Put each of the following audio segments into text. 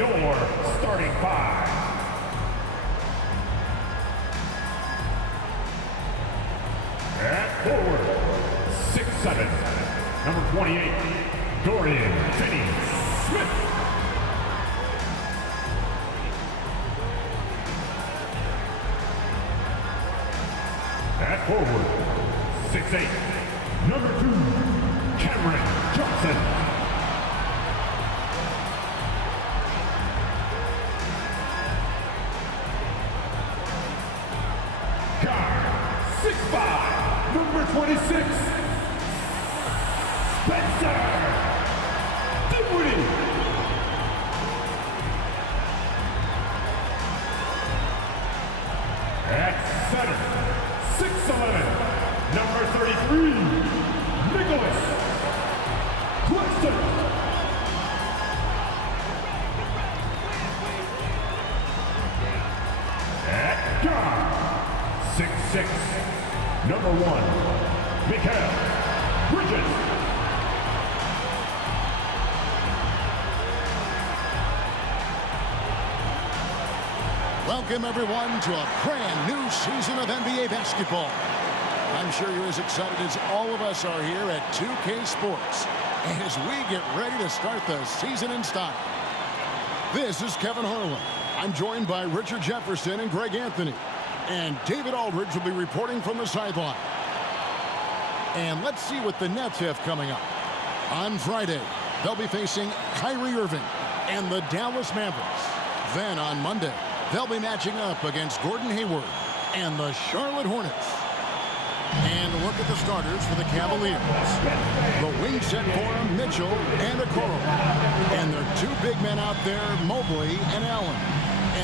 your starting five. At forward, 6'7", number 28, Dorian Finney-Smith. At forward, 6'8", number 2, Cameron Johnson. Guard, 6'5", number 26, Spencer Dinwiddie. At center, 6'11", number 33, Nicholas Claxton. At guard, 6'6", number 1, Mikal Bridges. Welcome everyone to a brand new season of NBA basketball. I'm sure you're as excited as all of us are here at 2K Sports as we get ready to start the season in style. This is Kevin Harlan. I'm joined by Richard Jefferson and Greg Anthony. And David Aldridge will be reporting from the sideline. And let's see what the Nets have coming up. On Friday, they'll be facing Kyrie Irving and the Dallas Mavericks. Then on Monday, they'll be matching up against Gordon Hayward and the Charlotte Hornets. And look at the starters for the Cavaliers. The wing set for them, Mitchell and Okoro. And their two big men out there, Mobley and Allen.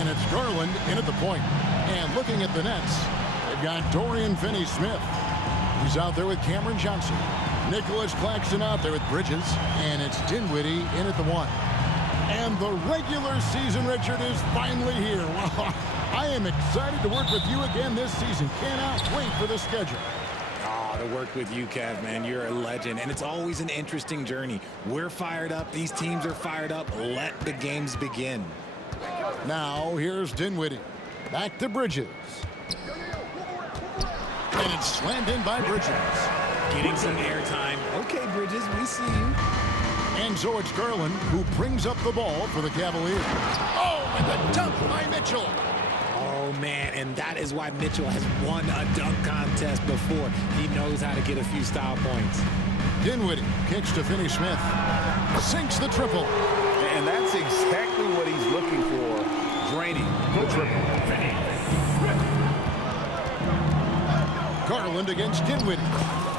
And it's Garland in at the point. And looking at the Nets, they've got Dorian Finney-Smith. He's out there with Cameron Johnson. Nicholas Claxton out there with Bridges. And it's Dinwiddie in at the one. And the regular season, Richard, is finally here. Well, I am excited to work with you again this season. Cannot wait for the schedule. Oh, to work with you, Kev, man. You're a legend. And it's always an interesting journey. We're fired up. These teams are fired up. Let the games begin. Now, here's Dinwiddie. Back to Bridges. And it's slammed in by Bridges. Getting some airtime. Okay, Bridges, we see you. And so it's Garland who brings up the ball for the Cavaliers. Oh, and the dunk by Mitchell. Oh, man, and that is why Mitchell has won a dunk contest before. He knows how to get a few style points. Dinwiddie kicks to Finney-Smith. Sinks the triple. And that's exactly what he's looking for. Draining the triple. Garland against Dinwiddie.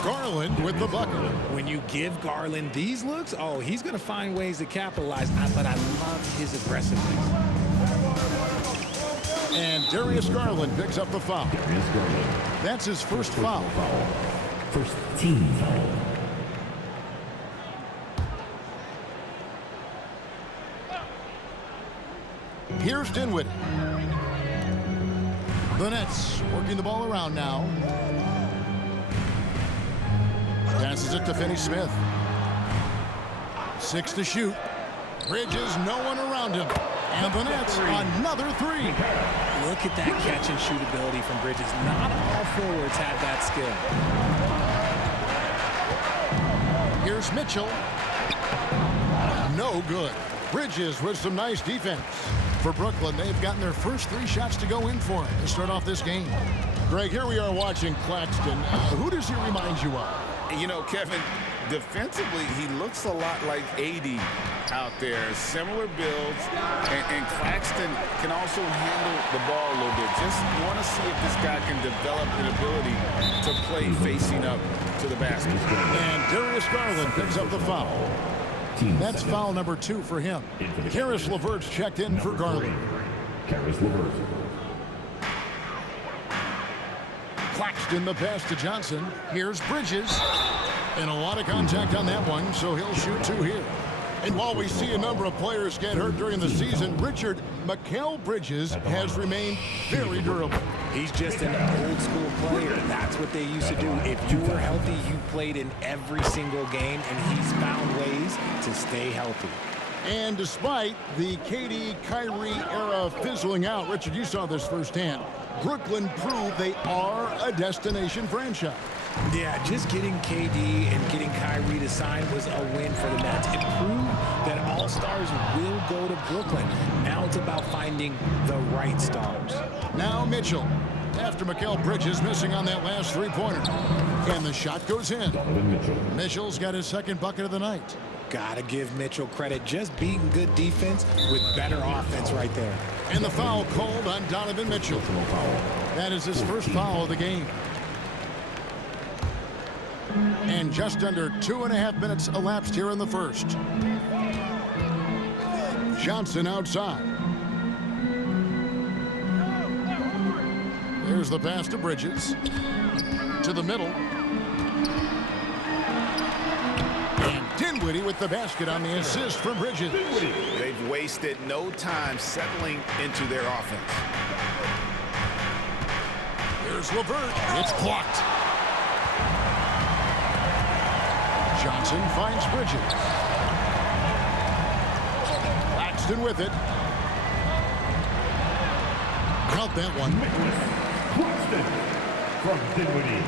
Garland with the bucket. When you give Garland these looks, oh, he's going to find ways to capitalize. But I love his aggressiveness. And Darius Garland picks up the foul. That's his first foul. First team foul. Here's Dinwiddie. The Nets working the ball around now. Passes it to Finney-Smith. 6 to shoot. Bridges, no one around him. And the Nets, another three. Look at that catch and shoot ability from Bridges. Not all forwards have that skill. Here's Mitchell. No good. Bridges with some nice defense. For Brooklyn, they've gotten their first 3 shots to go in for it to start off this game. Greg, here we are watching Claxton. Who does he remind you of? You know, Kevin, defensively, he looks a lot like AD out there. Similar builds, and Claxton can also handle the ball a little bit. Just want to see if this guy can develop an ability to play facing up to the basket. And Darius Garland picks up the foul. That's foul number 2 for him. Caris LeVert's checked in for Garland. Caris LeVert. Claxton the pass to Johnson. Here's Bridges. And a lot of contact on that one, so he'll shoot 2 here. And while we see a number of players get hurt during the season, Richard, Mikal Bridges has remained very durable. He's just an old school player. That's what they used to do. If you were healthy, you played in every single game, and he's found ways to stay healthy. And despite the KD Kyrie era fizzling out, Richard, you saw this firsthand. Brooklyn proved they are a destination franchise. Yeah, just getting KD and getting Kyrie to sign was a win for the Nets. It proved that all stars will go to Brooklyn. Now it's about finding the right stars. Now Mitchell, after Mikal Bridges missing on that last three-pointer. And the shot goes in. Donovan Mitchell. Mitchell's got his second bucket of the night. Gotta give Mitchell credit. Just beating good defense with better offense right there. And the foul called on Donovan Mitchell. Personal foul. That is his first foul of the game. And just under 2.5 minutes elapsed here in the first. Johnson outside. There's the pass to Bridges. To the middle. And Dinwiddie with the basket on the assist from Bridges. They've wasted no time settling into their offense. Here's LeVert. It's blocked. Johnson finds Bridges. Claxton with it. Count that one. Claxton from Dinwiddie.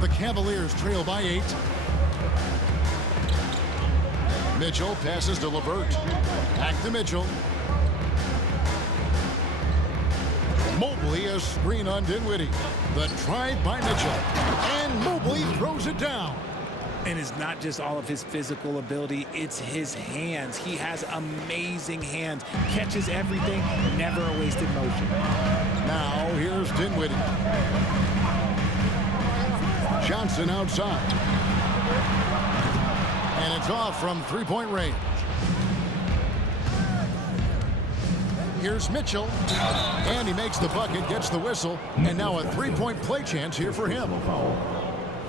The Cavaliers trail by 8. Mitchell passes to LeVert. Back to Mitchell. Mobley a screen on Dinwiddie. The drive by Mitchell. And Mobley throws it down. And it's not just all of his physical ability, it's his hands. He has amazing hands. Catches everything, never a wasted motion. Now here's Dinwiddie. Johnson outside. And it's off from three-point range. Here's Mitchell. And he makes the bucket, gets the whistle. And now a three-point play chance here for him.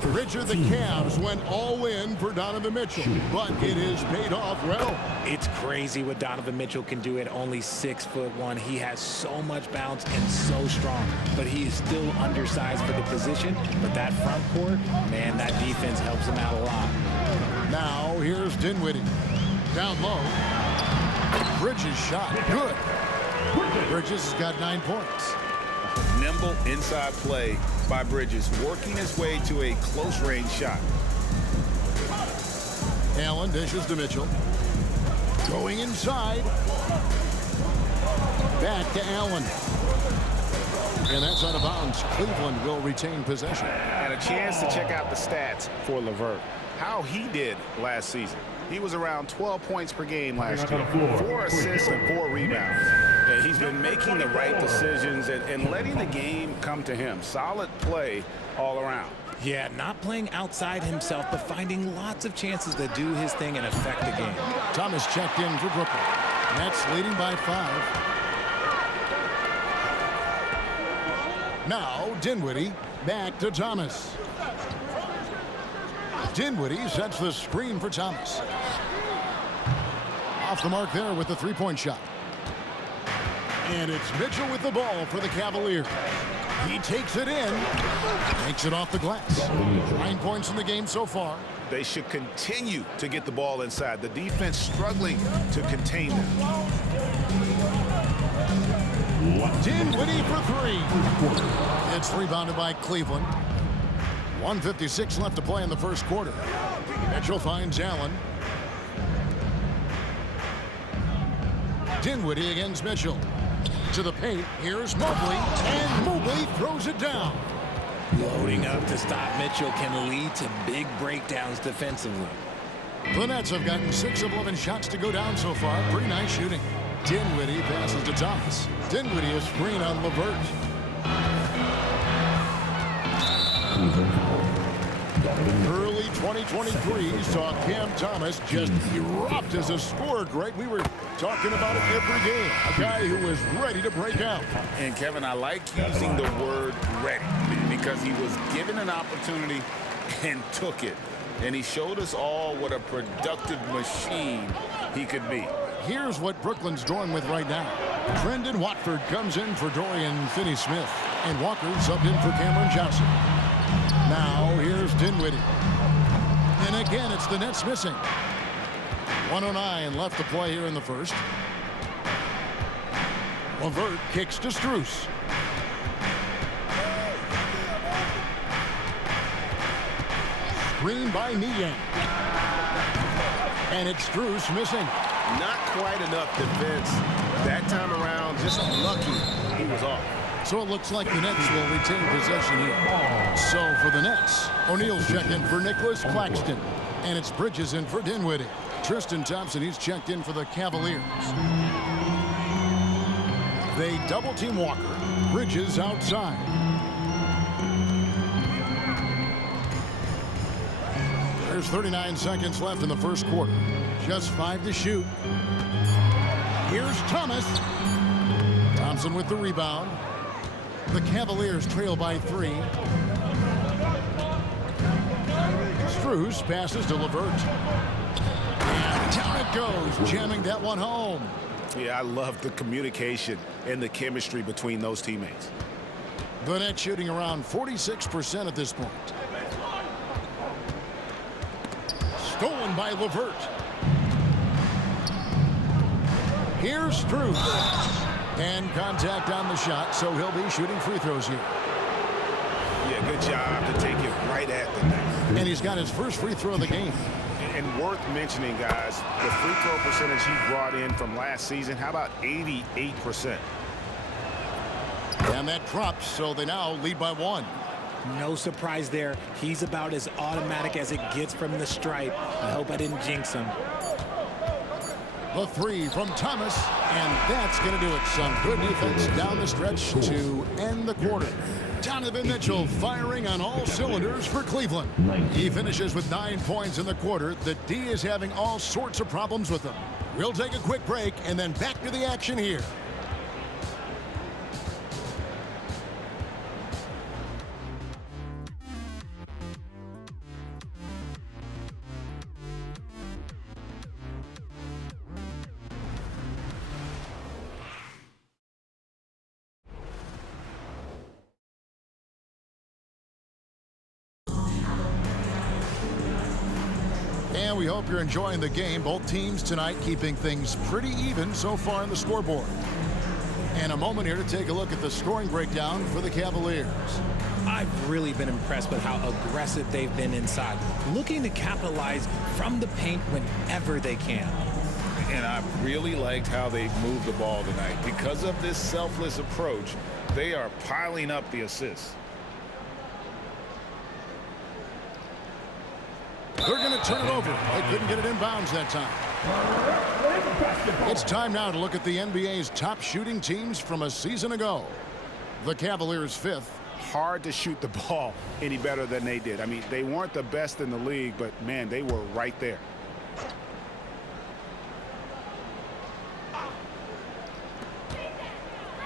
Richard, the Cavs went all in for Donovan Mitchell, but it is paid off well. It's crazy what Donovan Mitchell can do at only 6'1". He has so much bounce and so strong, but he is still undersized for the position. But that front court, man, that defense helps him out a lot. Now here's Dinwiddie. Down low. Bridges shot. Good. Bridges has got 9 points. Nimble inside play by Bridges, working his way to a close-range shot. Allen dishes to Mitchell. Going inside. Back to Allen. And that's out of bounds. Cleveland will retain possession. And a chance to check out the stats for LeVert. How he did last season. He was around 12 points per game last year. 4 assists and 4 rebounds. Yeah, he's been making the right decisions and letting the game come to him. Solid play all around. Yeah, not playing outside himself, but finding lots of chances to do his thing and affect the game. Thomas checked in for Brooklyn. Nets leading by 5. Now Dinwiddie back to Thomas. Dinwiddie sets the screen for Thomas. Off the mark there with the three-point shot. And it's Mitchell with the ball for the Cavaliers. He takes it in. Takes it off the glass. 9 points in the game so far. They should continue to get the ball inside. The defense struggling to contain them. Dinwiddie for 3. It's rebounded by Cleveland. 1:56 left to play in the first quarter. Mitchell finds Allen. Dinwiddie against Mitchell. To the paint. Here's Mobley. And Mobley throws it down. Loading up to stop Mitchell can lead to big breakdowns defensively. The Nets have gotten 6 of 11 shots to go down so far. Pretty nice shooting. Dinwiddie passes to Thomas. Dinwiddie a screen on LeVert. Early 2023 saw Cam Thomas just erupt as a scorer, Greg. We were talking about it every game. A guy who was ready to break out. And Kevin, I like using the word ready because he was given an opportunity and took it. And he showed us all what a productive machine he could be. Here's what Brooklyn's going with right now. Brendan Watford comes in for Dorian Finney-Smith. And Walker subbed in for Cameron Johnson. Now here's Dinwiddie. And again, it's the Nets missing. 1:09 left to play here in the first. LeVert kicks to Strus. Screen by Niang. And it's Strus missing. Not quite enough defense that time around. Just lucky he was off. So it looks like the Nets will retain possession here. So for the Nets, O'Neal's checked in for Nicholas Claxton. And it's Bridges in for Dinwiddie. Tristan Thompson, he's checked in for the Cavaliers. They double-team Walker. Bridges outside. There's 39 seconds left in the first quarter. Just 5 to shoot. Here's Thomas. Thompson with the rebound. The Cavaliers trail by 3. Strus passes to LeVert. And down it goes, jamming that one home. Yeah, I love the communication and the chemistry between those teammates. The Nets shooting around 46% at this point. Stolen by LeVert. Here's Strus. And contact on the shot, so he'll be shooting free throws here. Yeah, good job to take it right at the net. And he's got his first free throw of the game. And worth mentioning, guys, the free throw percentage he brought in from last season, how about 88%? And that drops, so they now lead by 1. No surprise there. He's about as automatic as it gets from the stripe. I hope I didn't jinx him. The 3 from Thomas, and that's going to do it. Some good defense down the stretch to end the quarter. Donovan Mitchell firing on all cylinders for Cleveland. He finishes with 9 points in the quarter. The D is having all sorts of problems with him. We'll take a quick break and then back to the action here. And we hope you're enjoying the game. Both teams tonight keeping things pretty even so far on the scoreboard. And a moment here to take a look at the scoring breakdown for the Cavaliers. I've really been impressed with how aggressive they've been inside, looking to capitalize from the paint whenever they can. And I really liked how they moved the ball tonight. Because of this selfless approach, they are piling up the assists. They're going to turn it over. They couldn't get it inbounds that time. It's time now to look at the NBA's top shooting teams from a season ago. The Cavaliers 5th. Hard to shoot the ball any better than they did. I mean, they weren't the best in the league, but, man, they were right there.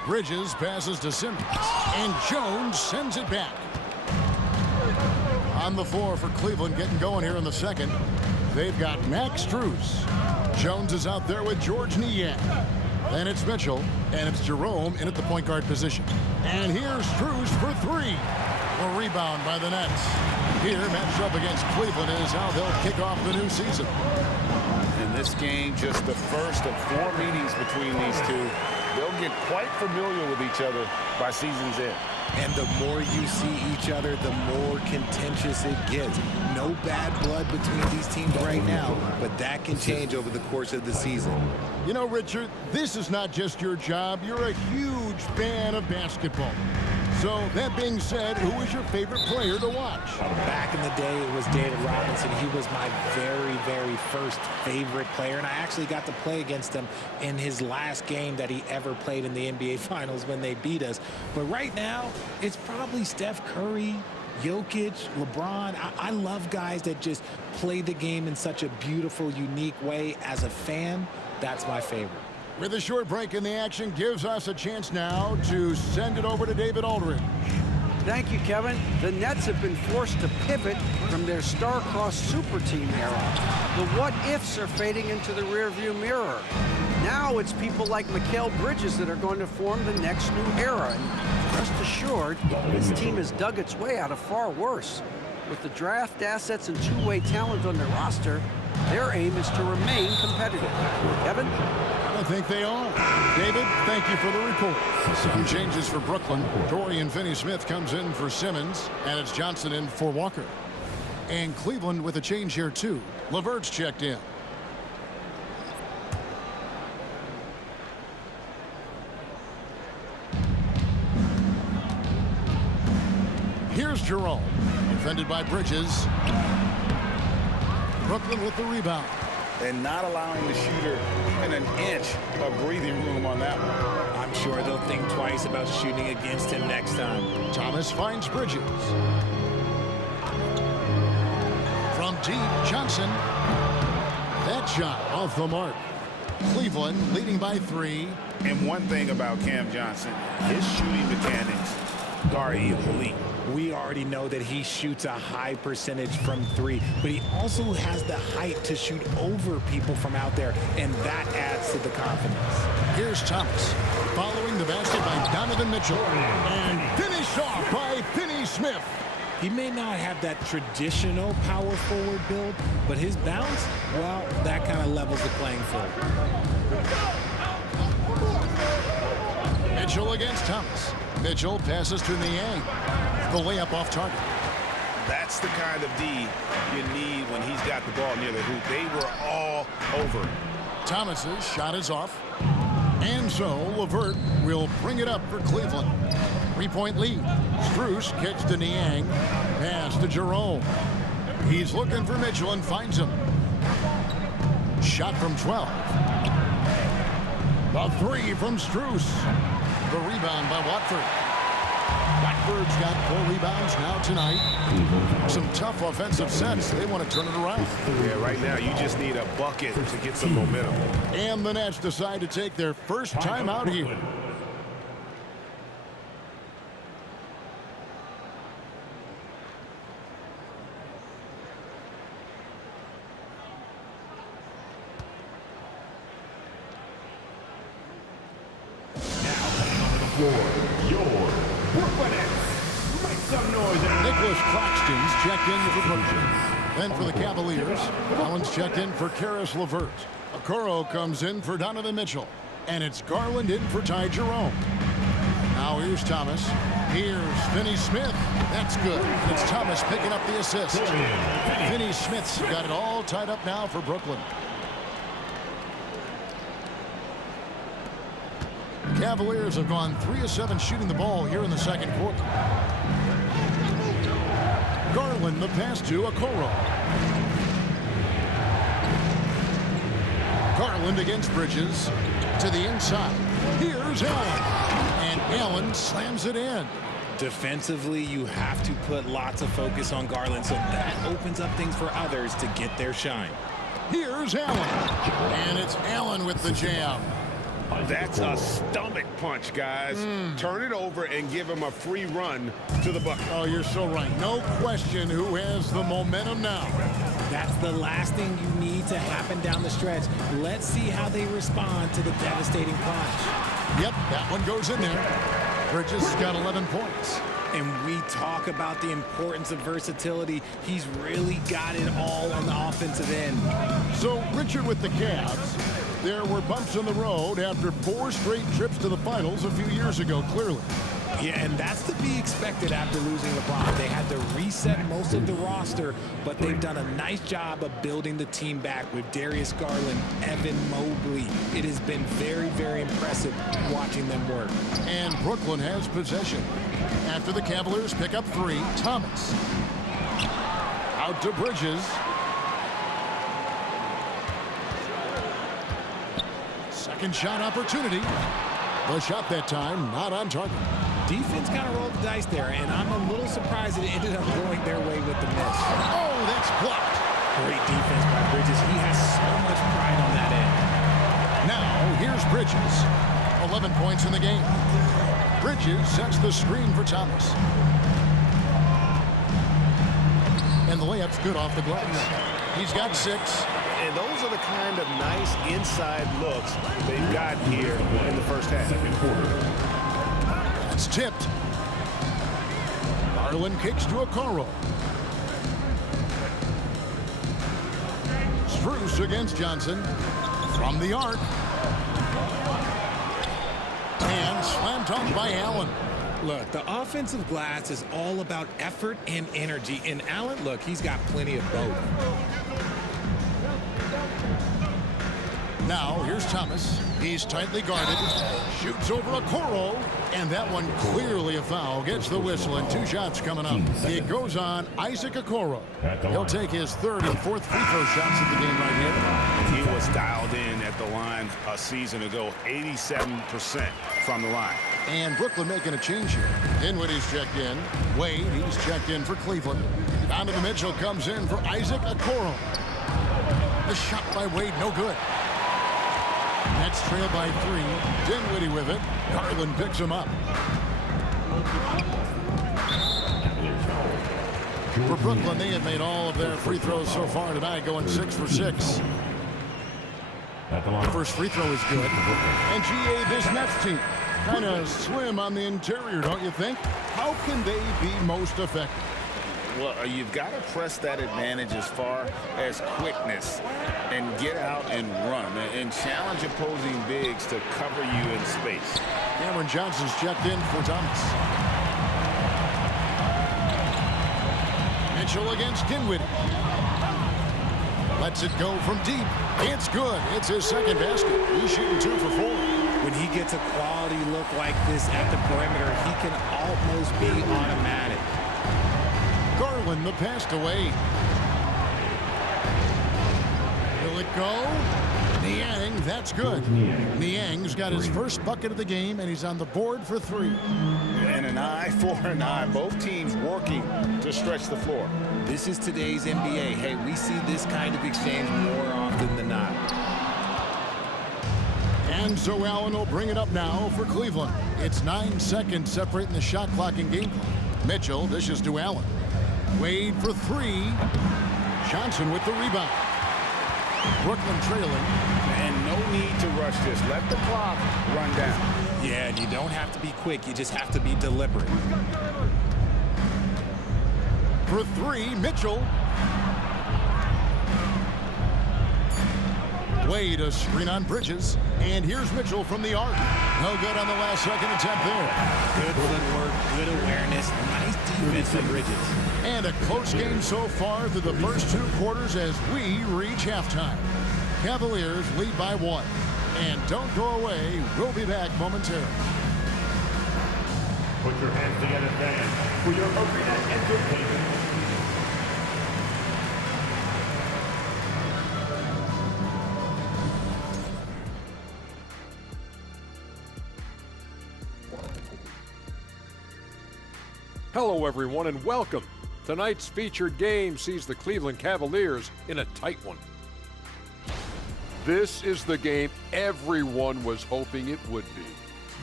Bridges passes to Simmons. And Jones sends it back. On the floor for Cleveland, getting going here in the second. They've got Max Strus. Jones is out there with George Niang. Then it's Mitchell, and it's Jerome in at the point guard position. And here's Strus for 3. A rebound by the Nets. Here, matched up against Cleveland is how they'll kick off the new season. In this game, just the first of 4 meetings between these two. They'll get quite familiar with each other by season's end. And the more you see each other, the more contentious it gets. No bad blood between these teams right now, but that can change over the course of the season. You know, Richard, this is not just your job. You're a huge fan of basketball. So, that being said, who was your favorite player to watch? Back in the day, it was David Robinson. He was my very, very first favorite player, and I actually got to play against him in his last game that he ever played in the NBA Finals when they beat us. But right now, it's probably Steph Curry, Jokic, LeBron. I love guys that just play the game in such a beautiful, unique way. As a fan, that's my favorite. With a short break in the action, gives us a chance now to send it over to David Aldridge. Thank you, Kevin. The Nets have been forced to pivot from their star-crossed super team era. The what-ifs are fading into the rearview mirror. Now it's people like Mikal Bridges that are going to form the next new era. And rest assured, this team has dug its way out of far worse. With the draft assets and two-way talent on their roster, their aim is to remain competitive. Kevin? I think they are. David, thank you for the report. Some changes for Brooklyn. Dorian Finney-Smith comes in for Simmons, and it's Johnson in for Walker. And Cleveland with a change here, too. LeVert's checked in. Here's Jerome, defended by Bridges. Brooklyn with the rebound. And not allowing the shooter even an inch of breathing room on that one. I'm sure they'll think twice about shooting against him next time. Thomas finds Bridges. From deep, Johnson. That shot off the mark. Cleveland leading by 3. And one thing about Cam Johnson, his shooting mechanics are elite. We already know that he shoots a high percentage from 3, but he also has the height to shoot over people from out there, and that adds to the confidence. Here's Thomas, following the basket by Donovan Mitchell, and finished off by Finney-Smith. He may not have that traditional power forward build, but his bounce, well, that kind of levels the playing field. Mitchell against Thomas. Mitchell passes to Niang. The layup off target. That's the kind of D you need when he's got the ball near the hoop. They were all over. Thomas's shot is off. And so LeVert will bring it up for Cleveland. 3-point lead. Strus kicks to Niang. Pass to Jerome. He's looking for Mitchell and finds him. Shot from 12. The 3 from Strus. The rebound by Watford. Watford's got 4 rebounds now tonight. Some tough offensive sets. They want to turn it around. Yeah, right now you just need a bucket to get some momentum. And the Nets decide to take their first time out here. Your Brooklyn Nets. Make some noise. Nicholas Claxton's checked in for Brooklyn. Then for the Cavaliers, Collins checked in for Karis LeVert. Okoro comes in for Donovan Mitchell. And it's Garland in for Ty Jerome. Now here's Thomas. Here's Finney-Smith. That's good. It's Thomas picking up the assist. Finney-Smith's got it all tied up now for Brooklyn. Cavaliers have gone 3 of 7 shooting the ball here in the second quarter. Garland the pass to Okoro. Garland against Bridges to the inside. Here's Allen. And Allen slams it in. Defensively, you have to put lots of focus on Garland, so that opens up things for others to get their shine. Here's Allen. And it's Allen with the jam. That's a stomach punch, guys. Turn it over and give him a free run to the bucket. Oh, you're so right. No question who has the momentum now. That's the last thing you need to happen down the stretch. Let's see how they respond to the devastating punch. Yep, that one goes in there. Bridges has got 11 points. And we talk about the importance of versatility. He's really got it all on the offensive end. So, Richard with the Cavs. There were bumps in the road after 4 straight trips to the finals a few years ago, clearly. Yeah, and that's to be expected after losing LeBron. They had to reset most of the roster, but they've done a nice job of building the team back with Darius Garland, Evan Mobley. It has been very, very impressive watching them work. And Brooklyn has possession. After the Cavaliers pick up 3, Thomas. Out to Bridges. Second shot opportunity. The shot that time not on target. Defense kind of rolled the dice there, and I'm a little surprised that it ended up going their way with the miss. Oh, that's blocked. Great defense by Bridges. He has so much pride on that end. Now, here's Bridges. 11 points in the game. Bridges sets the screen for Thomas. And the layup's good off the glass. He's got 6. And those are the kind of nice inside looks they've got here in the first half. Second quarter. It's tipped. Garland kicks to Okoro. Bruce against Johnson. From the arc. And slam dunk by Allen. Look, the offensive glass is all about effort and energy. And Allen, look, he's got plenty of both. Now, here's Thomas. He's tightly guarded. Shoots over Okoro. And that one clearly a foul. Gets the whistle, and 2 shots coming up. It goes on Isaac Okoro. He'll take his 3rd and 4th free throw shots of the game right here. He was dialed in at the line a season ago, 87% from the line. And Brooklyn making a change here. Dinwiddie's checked in. Wade, he's checked in for Cleveland. Donovan Mitchell comes in for Isaac Okoro. The shot by Wade, no good. Nets trail by 3. Dinwiddie with it. Garland picks him up. For Brooklyn, they have made all of their free throws so far tonight, going 6 for 6. The first free throw is good. And GA, this Nets team, kind of slim on the interior, don't you think? How can they be most effective? Well, you've got to press that advantage as far as quickness and get out and run and challenge opposing bigs to cover you in space. Cameron Johnson's checked in for Thomas. Mitchell against Dinwiddie. Lets it go from deep. It's good. It's his 2nd basket. He's shooting 2 for 4. When he gets a quality look like this at the perimeter, he can almost be automatic. Garland, the pass to Wade. Will it go? Niang, that's good. Niang's got his first bucket of the game, and he's on the board for 3. And an eye for an eye. Both teams working to stretch the floor. This is today's NBA. Hey, we see this kind of exchange more often than not. And so Allen will bring it up now for Cleveland. It's 9 seconds separating the shot clock and game clock. Mitchell dishes to Allen. Wade for 3. Johnson with the rebound. Brooklyn trailing. And no need to rush this. Let the clock run down. Yeah, and you don't have to be quick. You just have to be deliberate. For 3, Mitchell. Wade, a screen on Bridges. And here's Mitchell from the arc. No good on the last second attempt there. Good footwork, good awareness, nice defense from Bridges. And a close game so far through the first 2 quarters as we reach halftime. Cavaliers lead by 1. And don't go away. We'll be back momentarily. Put your hands together, fans, for your arena entertainment. Hello, everyone, and welcome. Tonight's featured game sees the Cleveland Cavaliers in a tight one. This is the game everyone was hoping it would be.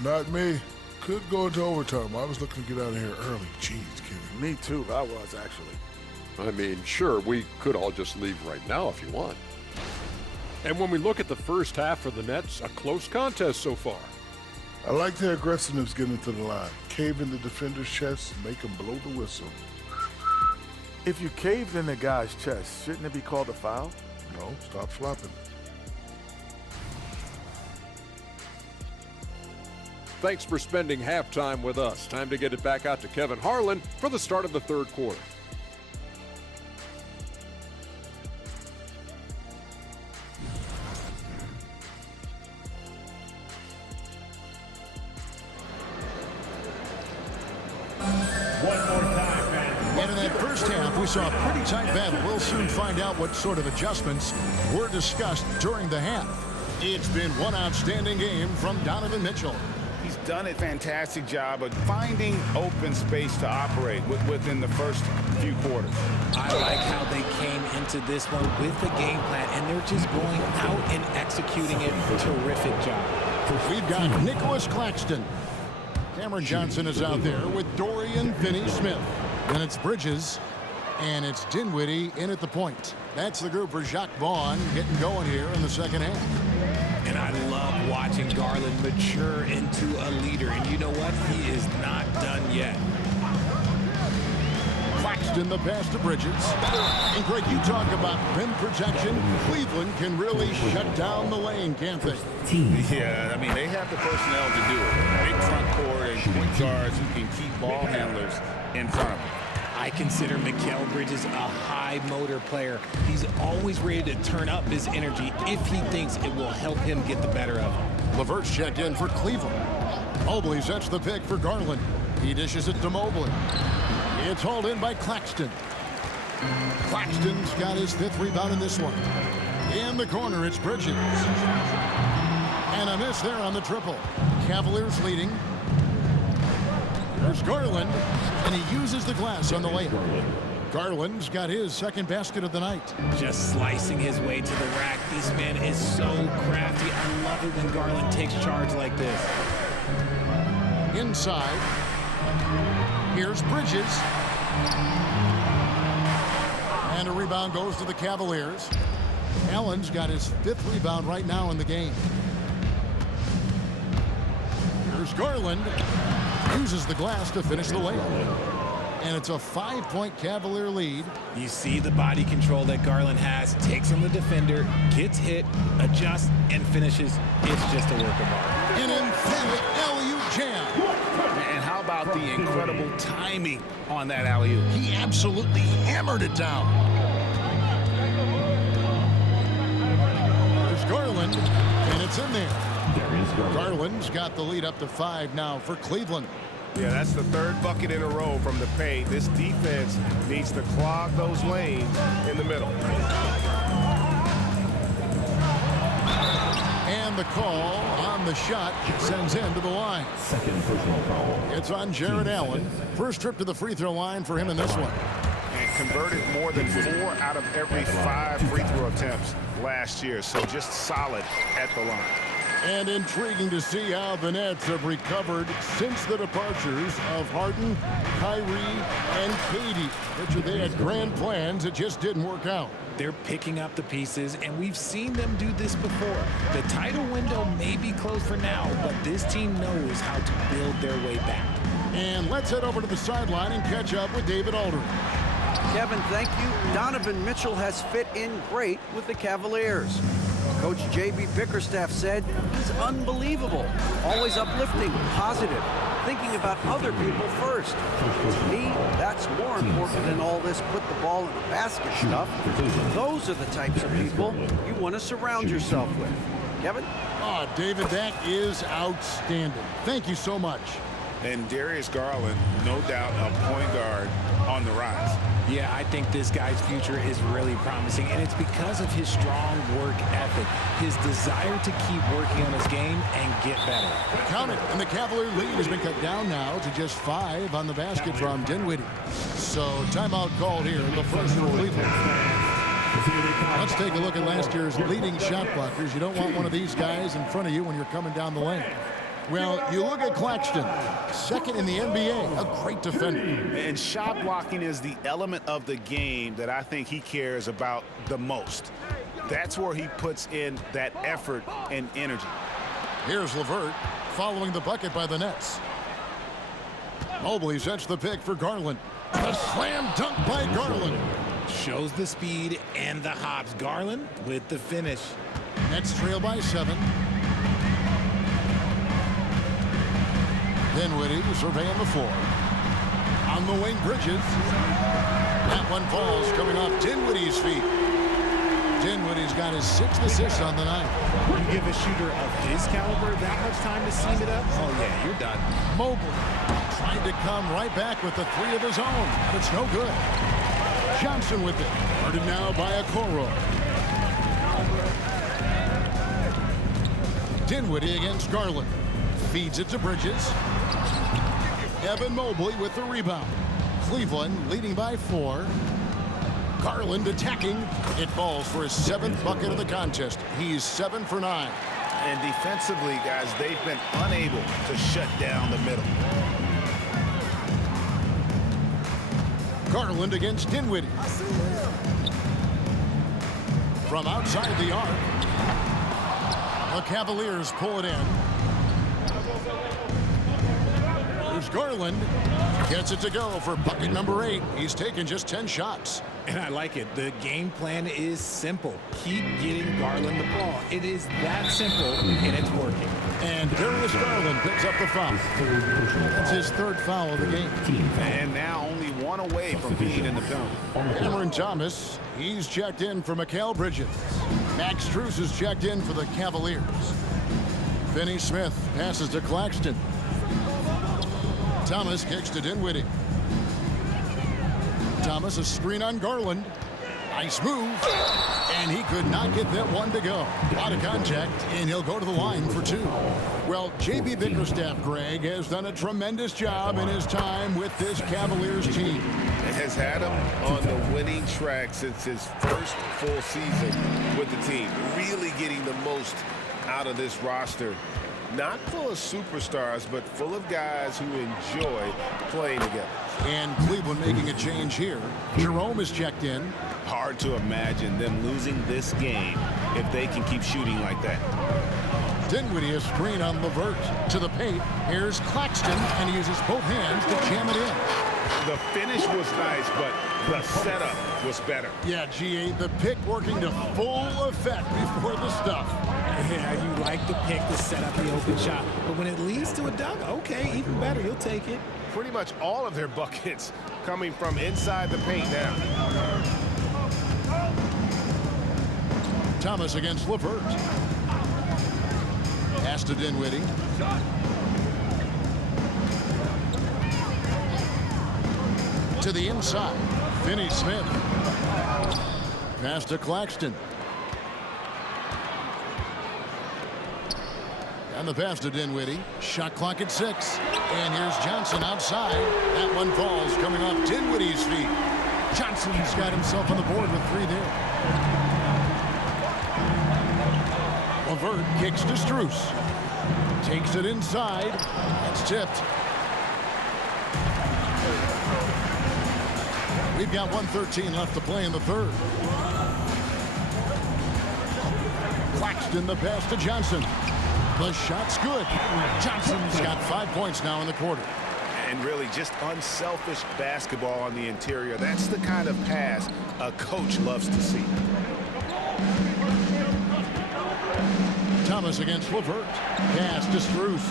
Not me. Could go into overtime. I was looking to get out of here early. Jeez, kidding. Me too, I was actually. I mean, sure, we could all just leave right now if you want. And when we look at the first half for the Nets, a close contest so far. I like their aggressiveness getting to the line. Cave in the defender's chest, make him blow the whistle. If you caved in the guy's chest, shouldn't it be called a foul? No, stop flopping. Thanks for spending halftime with us. Time to get it back out to Kevin Harlan for the start of the 3rd quarter. And in that first half, we saw a pretty tight battle. We'll soon find out what sort of adjustments were discussed during the half. It's been one outstanding game from Donovan Mitchell. He's done a fantastic job of finding open space to operate within the first few quarters. I like how they came into this one with the game plan, and they're just going out and executing it. Terrific job. We've got Nicholas Claxton. Cameron Johnson is out there with Dorian Finney-Smith. Then it's Bridges, and it's Dinwiddie in at the point. That's the group for Jacques Vaughn getting going here in the second half. And I love watching Garland mature into a leader. And you know what? He is not done yet. Claxton, the pass to Bridges. And Greg, you talk about rim protection. Cleveland can really shut down the lane, can't they? Yeah, I mean, they have the personnel to do it. Big front court and point guards who can keep ball handlers in front of them. I consider Mikal Bridges a high motor player. He's always ready to turn up his energy if he thinks it will help him get the better of him. LeVert's checked in for Cleveland. Mobley sets the pick for Garland. He dishes it to Mobley. It's hauled in by Claxton. Claxton's got his 5th rebound in this one. In the corner, it's Bridges. And a miss there on the triple. Cavaliers leading. There's Garland, and he uses the glass on the layup. Garland's got his 2nd basket of the night. Just slicing his way to the rack. This man is so crafty. I love it when Garland takes charge like this. Inside, here's Bridges. And a rebound goes to the Cavaliers. Allen's got his 5th rebound right now in the game. Here's Garland. Uses the glass to finish the layup. And it's a 5-point Cavalier lead. You see the body control that Garland has. Takes on the defender, gets hit, adjusts, and finishes. It's just a work of art. An emphatic alley-oop jam. And how about the incredible timing on that alley-oop? He absolutely hammered it down. There's Garland, and it's in there. Garland's got the lead up to 5 now for Cleveland. Yeah, that's the 3rd bucket in a row from the paint. This defense needs to clog those lanes in the middle. And the call on the shot sends him to the line. 2nd personal foul. It's on Jared Allen. First trip to the free throw line for him in this one. And converted more than 4 out of every 5 free throw attempts last year. So just solid at the line. And intriguing to see how the Nets have recovered since the departures of Harden, Kyrie, and KD. Richard, they had grand plans. It just didn't work out. They're picking up the pieces, and we've seen them do this before. The title window may be closed for now, but this team knows how to build their way back. And let's head over to the sideline and catch up with David Aldridge. Kevin, thank you. Donovan Mitchell has fit in great with the Cavaliers. Coach J.B. Bickerstaff said he's unbelievable, always uplifting, positive, thinking about other people first. To me, that's more important than all this put the ball in the basket stuff. Those are the types of people you want to surround yourself with. Kevin? Oh, David, that is outstanding. Thank you so much. And Darius Garland, no doubt a point guard on the rise. Yeah, I think this guy's future is really promising, and it's because of his strong work ethic, his desire to keep working on his game and get better. Count it, and the Cavalier lead has been cut down now to just 5 on the basket from Dinwiddie. So timeout called here, the first for Cleveland. Let's take a look at last year's leading shot blockers. You don't want one of these guys in front of you when you're coming down the lane. Well, you look at Claxton, 2nd in the NBA, a great defender. And shot blocking is the element of the game that I think he cares about the most. That's where he puts in that effort and energy. Here's LeVert following the bucket by the Nets. Mobley sets the pick for Garland. A slam dunk by Garland. Shows the speed and the hops. Garland with the finish. Nets trail by 7. Dinwiddie surveying the floor. On the wing, Bridges. That one falls coming off Dinwiddie's feet. Dinwiddie's got his 6th assist on the night. You give a shooter of his caliber that much time to seam it up? Oh, yeah, you're done. Mobley trying to come right back with the 3 of his own, but it's no good. Johnson with it. Guarded now by Okoro. Dinwiddie against Garland. Feeds it to Bridges. Evan Mobley with the rebound. Cleveland leading by 4. Garland attacking. It falls for his 7th bucket of the contest. He's 7 for 9. And defensively, guys, they've been unable to shut down the middle. Garland against Dinwiddie. From outside the arc. The Cavaliers pull it in. There's Garland. Gets it to go for bucket number 8. He's taken just 10 shots. And I like it. The game plan is simple. Keep getting Garland the ball. It is that simple, and it's working. And Darius Garland picks up the foul. That's his 3rd foul of the game. And now only 1 away from being in the penalty. Cameron Thomas, he's checked in for Mikal Bridges. Max Strus is checked in for the Cavaliers. Finney Smith passes to Claxton. Thomas kicks to Dinwiddie. Thomas, a screen on Garland. Nice move. And he could not get that one to go. A lot of contact, and he'll go to the line for 2. Well, J.B. Bickerstaff, Greg, has done a tremendous job in his time with this Cavaliers team. It has had him on the winning track since his first full season with the team. Really getting the most out of this roster. Not full of superstars, but full of guys who enjoy playing together. And Cleveland making a change here. Jerome is checked in. Hard to imagine them losing this game if they can keep shooting like that. Dinwiddie a screen on Levert to the paint. Here's Claxton, and he uses both hands to jam it in. The finish was nice, but the setup was better. Yeah, G.A., the pick working to full effect before the stuff. Yeah, you like the pick to set up the open shot. But when it leads to a dunk, okay, even better. You'll take it. Pretty much all of their buckets coming from inside the paint now. Thomas against Levert. Pass to Dinwiddie. To the inside. Finney Smith. Pass to Claxton. And the pass to Dinwiddie. Shot clock at 6. And here's Johnson outside. That one falls coming off Dinwiddie's feet. Johnson's got himself on the board with 3 there. Levert kicks to Strus. Takes it inside. That's tipped. We've got 1:13 left to play in the 3rd. Claxton the pass to Johnson. The shot's good. Johnson's got 5 points now in the quarter. And really just unselfish basketball on the interior. That's the kind of pass a coach loves to see. Thomas against Levert. Pass to Strus.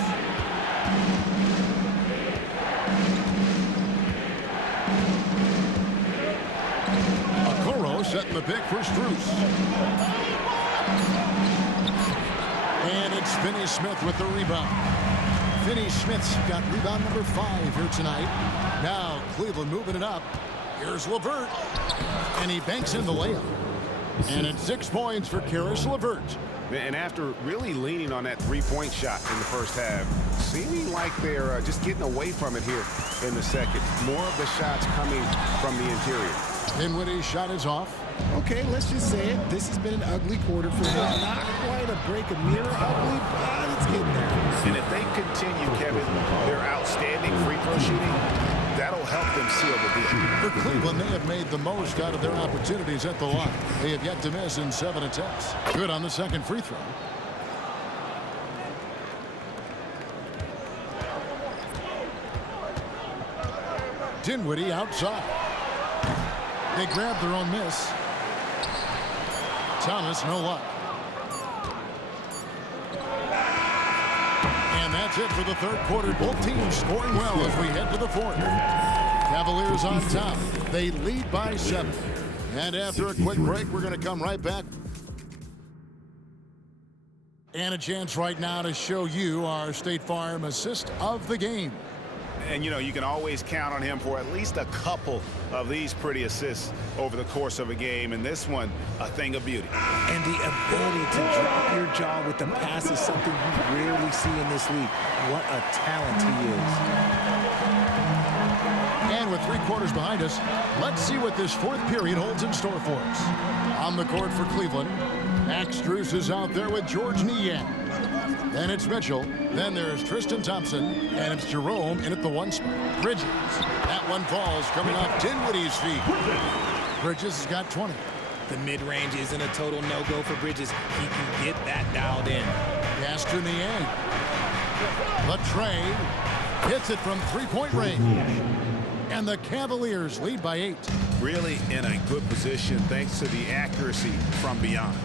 Okoro setting the pick for Strus. And it's Finney Smith with the rebound. Finney Smith's got rebound number 5 here tonight. Now Cleveland moving it up. Here's Levert. And he banks in the layup. And it's 6 points for Caris LeVert. And after really leaning on that 3-point shot in the first half, seeming like they're just getting away from it here in the second. More of the shots coming from the interior. Dinwiddie's shot is off. Okay, let's just say it. This has been an ugly quarter for him. Not quite a break of mirror ugly, but it's getting there. And if they continue, Kevin, their outstanding free throw shooting, that'll help them seal the deal. For Cleveland, they have made the most out of their opportunities at the line. They have yet to miss in 7 attempts. Good on the second free throw. Dinwiddie outside. They grab their own miss. Thomas, no luck. And that's it for the 3rd quarter. Both teams scoring well as we head to the 4th. Cavaliers on top. They lead by 7. And after a quick break, we're going to come right back. And a chance right now to show you our State Farm assist of the game. And, you know, you can always count on him for at least a couple of these pretty assists over the course of a game. And this one, a thing of beauty. And the ability to drop your jaw with the pass is something you rarely see in this league. What a talent he is. And with 3 quarters behind us, let's see what this 4th period holds in store for us. On the court for Cleveland, Max Strus is out there with Georges Niang. Then it's Mitchell. Then there's Tristan Thompson. And it's Jerome in at the 1 spot. Bridges. That one falls coming off Dinwiddie's feet. Bridges has got 20. The mid-range isn't a total no-go for Bridges. He can get that dialed in. Pass to Niang. Latre. Hits it from three-point range. And the Cavaliers lead by 8. Really in a good position thanks to the accuracy from beyond.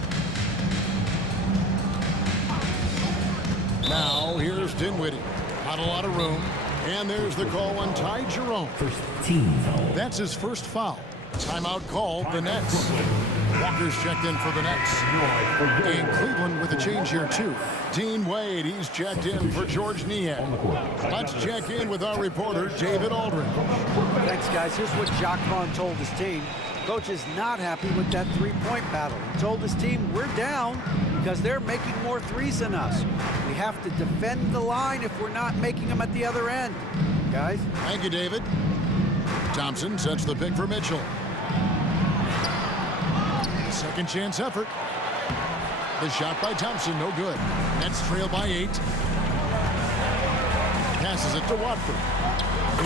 Now here's Dinwiddie. Not a lot of room. And there's the call on Ty Jerome. That's his first foul. Timeout called the Nets. Walker's checked in for the Nets. And Cleveland with a change here too. Dean Wade, he's checked in for George Niang. Let's check in with our reporter, David Aldridge. Thanks, guys. Here's what Jacques Vaughn told his team. Coach is not happy with that three-point battle. He told his team, we're down because they're making more threes than us. We have to defend the line if we're not making them at the other end. Guys? Thank you, David. Thompson sets the pick for Mitchell. Second chance effort. The shot by Thompson, no good. Nets trail by 8. Passes it to Watford.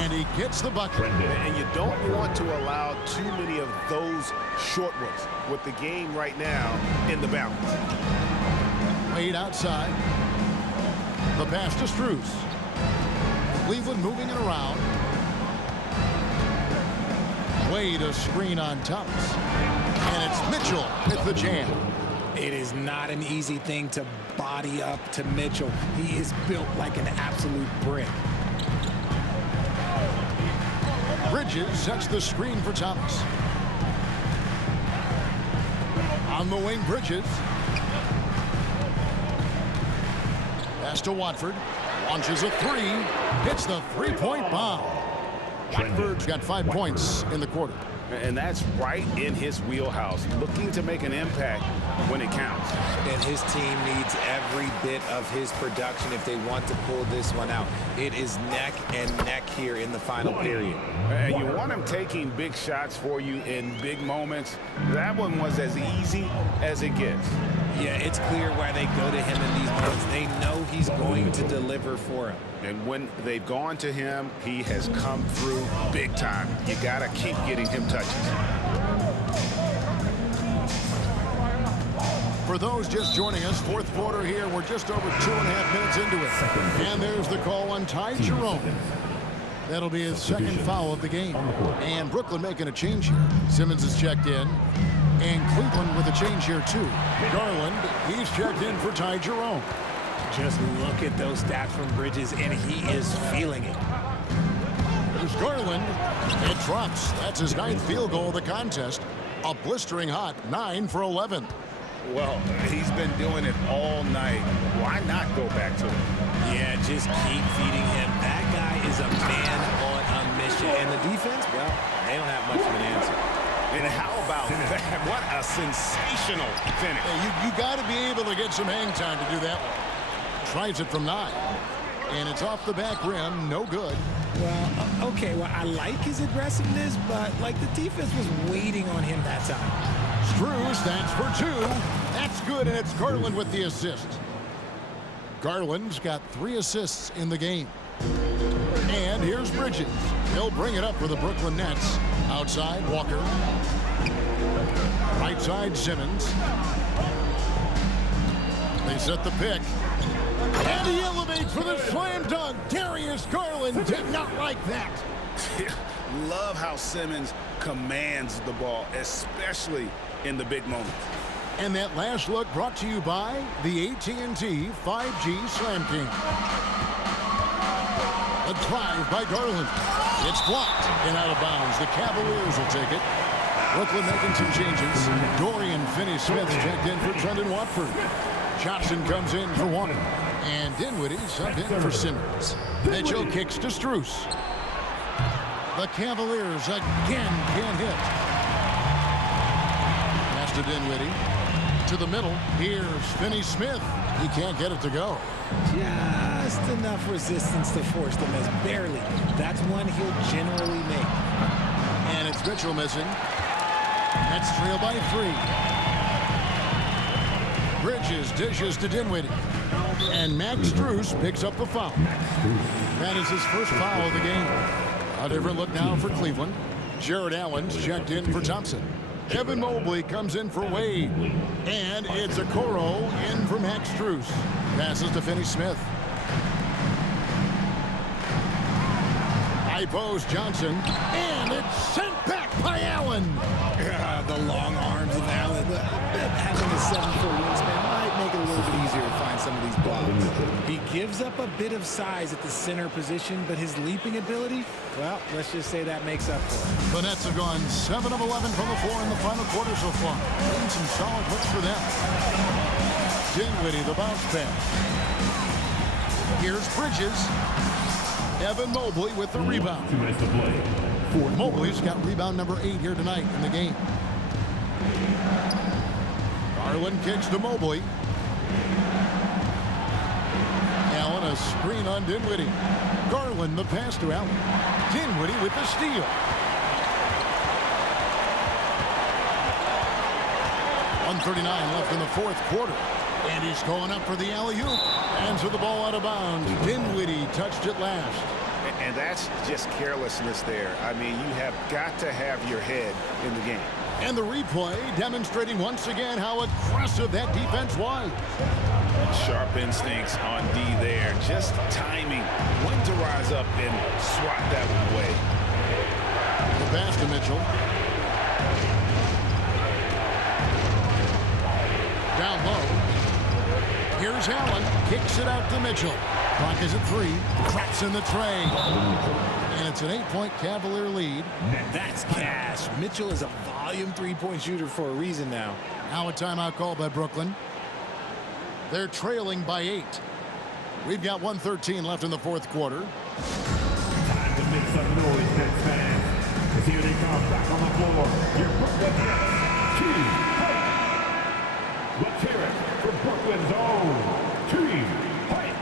And he gets the bucket. And you don't want to allow too many of those short ones with the game right now in the balance. Wade outside. The pass to Strus. Cleveland moving it around. Wade a screen on Thomas. And it's Mitchell with the jam. It is not an easy thing to body up to Mitchell. He is built like an absolute brick. Bridges sets the screen for Thomas. On the wing, Bridges. Pass to Watford. Launches a 3. Hits the three-point bomb. Watford's got 5 points in the quarter. And that's right in his wheelhouse, looking to make an impact when it counts. And his team needs every bit of his production if they want to pull this one out. It is neck and neck here in the final period. And you want him taking big shots for you in big moments. That one was as easy as it gets. Yeah, it's clear why they go to him in these moments. They know he's going to deliver for him. And when they've gone to him, he has come through big time. You got to keep getting him touches. For those just joining us, fourth quarter here. We're just over 2.5 minutes into it. And there's the call on Ty Jerome. That'll be his second foul of the game. And Brooklyn making a change here. Simmons is checked in. And Cleveland with a change here too. Garland, he's checked in for Ty Jerome. Just look at those stats from Bridges, and he is feeling it. There's Garland. It drops. That's his 9th field goal of the contest. A blistering hot 9 for 11. Well, he's been doing it all night. Why not go back to him? Yeah, just keep feeding him. That guy is a man on a mission. And the defense, well, they don't have much of an answer. And how about that? What a sensational finish. Hey, you got to be able to get some hang time to do that one. Tries it from 9. And it's off the back rim. No good. Well, okay, well, I like his aggressiveness, but, like, the defense was waiting on him that time. Strus, that's for 2. That's good, and it's Garland with the assist. Garland's got 3 assists in the game. And here's Bridges. He'll bring it up for the Brooklyn Nets. Outside, Walker. Right side, Simmons. They set the pick. And he elevates for the slam dunk. Darius Garland did not like that. Love how Simmons commands the ball, especially in the big moments. And that last look brought to you by the AT&T 5G Slam King. A drive by Garland. It's blocked and out of bounds. The Cavaliers will take it. Brooklyn making some changes. Dorian Finney-Smith checked in for Trendon Watford. Johnson comes in for Walker. And Dinwiddie subbed in for Simmons. Mitchell kicks to Strus. The Cavaliers again can't hit. Pass to Dinwiddie. To the middle. Here's Finney-Smith. He can't get it to go. Just enough resistance to force the miss. Barely. That's one he'll generally make. And it's Mitchell missing. Nets trail by 3. Bridges dishes to Dinwiddie. And Max Strus picks up the foul. That is his first foul of the game. A different look now for Cleveland. Jared Allen's checked in for Thompson. Evan Mobley comes in for Wade. And it's Okoro in for Max Strus. Passes to Finney-Smith. They pose Johnson, and it's sent back by Allen. Yeah, the long arms of Allen. Having a 7-foot wingspan might make it a little bit easier to find some of these blocks. He gives up a bit of size at the center position, but his leaping ability, well, let's just say that makes up for it. The Nets have gone 7 of 11 from the floor in the final quarter so far. Getting some solid looks for them. Dinwiddie, the bounce pass. Here's Bridges. Evan Mobley with the rebound. 2 minutes to play. Mobley's got rebound number 8 here tonight in the game. Garland kicks to Mobley. Allen a screen on Dinwiddie. Garland the pass to Allen. Dinwiddie with the steal. .139 left in the fourth quarter. And he's going up for the alley-oop. Answer the ball out of bounds. Dinwiddie touched it last. And that's just carelessness there. I mean, you have got to have your head in the game. And the replay demonstrating once again how aggressive that defense was. Sharp instincts on D there. Just timing when to rise up and swat that one away. The pass to Mitchell. Down low. Here's Allen. Kicks it out to Mitchell. Clock is at 3. Cracks in the tray. And it's an 8-point Cavalier lead. That's cash. Mitchell is a volume three-point shooter for a reason now. Now a timeout call by Brooklyn. They're trailing by 8. We've got 1:13 left in the fourth quarter. Time to make some noise, Nets fans. Because here they come back on the floor. Your Brooklyn Nets. Team Hype. Let's hear it for Brooklyn's own Team Hype.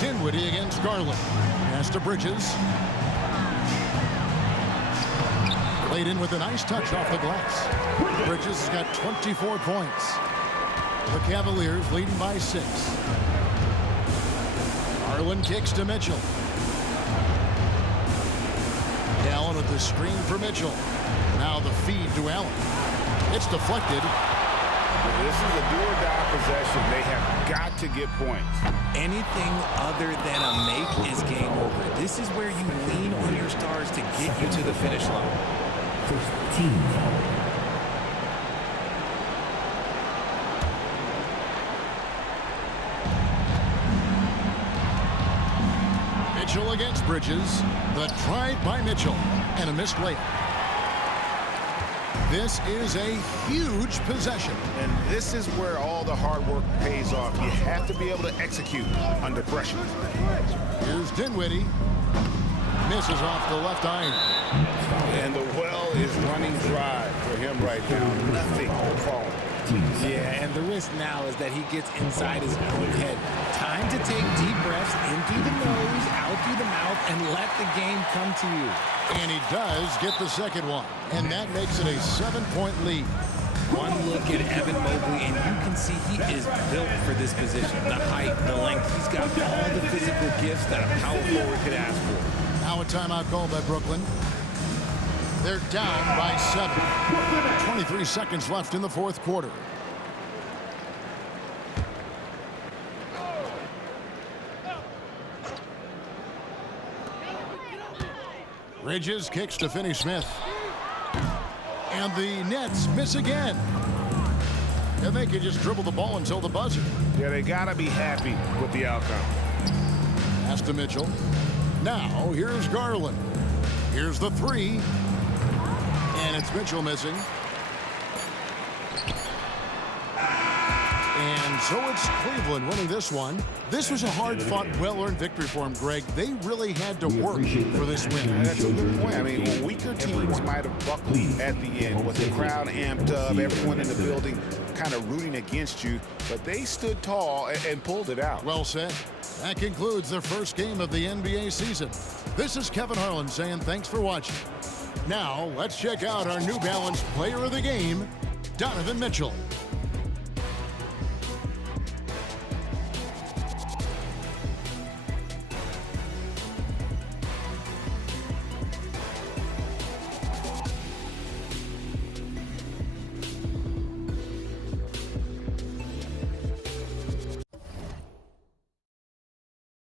Dinwiddie against Garland. Pass to Bridges. Played in with a nice touch off the glass. Bridges has got 24 points. The Cavaliers leading by 6. Garland kicks to Mitchell. Allen with the screen for Mitchell. Now the feed to Allen. It's deflected. This is a do-or-die possession. They have got to get points. Anything other than a make is game over. This is where you lean on your stars to get you to the finish line. First team foul. Mitchell against Bridges. The drive by Mitchell. And a missed layup. This is a huge possession. And this is where all the hard work pays off. You have to be able to execute under pressure. Here's Dinwiddie. Misses off the left iron. And the well is running dry for him right now. Nothing falling. Yeah, and the risk now is that he gets inside his own head. Time to take deep breaths in through the nose, out through the mouth, and let the game come to you. And he does get the second one. And that makes it a 7-point lead. One look at Evan Mobley, and you can see he is built for this position. The height, the length, he's got all the physical gifts that a power forward could ask for. Now a timeout called by Brooklyn. They're down by 7. 23 seconds left in the fourth quarter. Bridges kicks to Finney-Smith. And the Nets miss again. And they can just dribble the ball until the buzzer. Yeah, they got to be happy with the outcome. Pass to Mitchell. Now, here's Garland. Here's the 3. And it's Mitchell missing. And so it's Cleveland winning this one. This was a hard-fought, well-earned victory for them, Greg. They really had to work for this win. That's a good point. I mean, weaker teams might have buckled at the end with the crowd amped up, everyone in the building kind of rooting against you, but they stood tall and pulled it out. Well said. That concludes the first game of the NBA season. This is Kevin Harlan saying thanks for watching. Now, let's check out our New Balance player of the game, Donovan Mitchell.